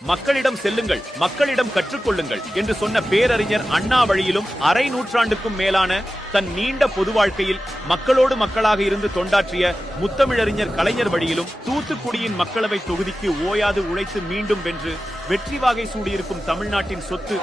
மக்களிடம் செல்லுங்கள், மக்களிடம் கற்றுக்கொள்ளுங்கள் என்று சொன்ன பேரறிஞர் அண்ணா வழியிலும் அரை நூற்றாண்டுக்கும் மேலான தன் நீண்ட பொது வாழ்க்கையில் மக்களோடு மக்களாக இருந்து தொண்டாற்றிய முத்தமிழறிஞர் கலைஞர் வழியிலும் தூத்துக்குடியின் மக்களவை தொகுதிக்கு ஓயாது உழைத்து மீண்டும் வென்று வெற்றி வாகை சூடியிருக்கும் தமிழ்நாட்டின் சொத்து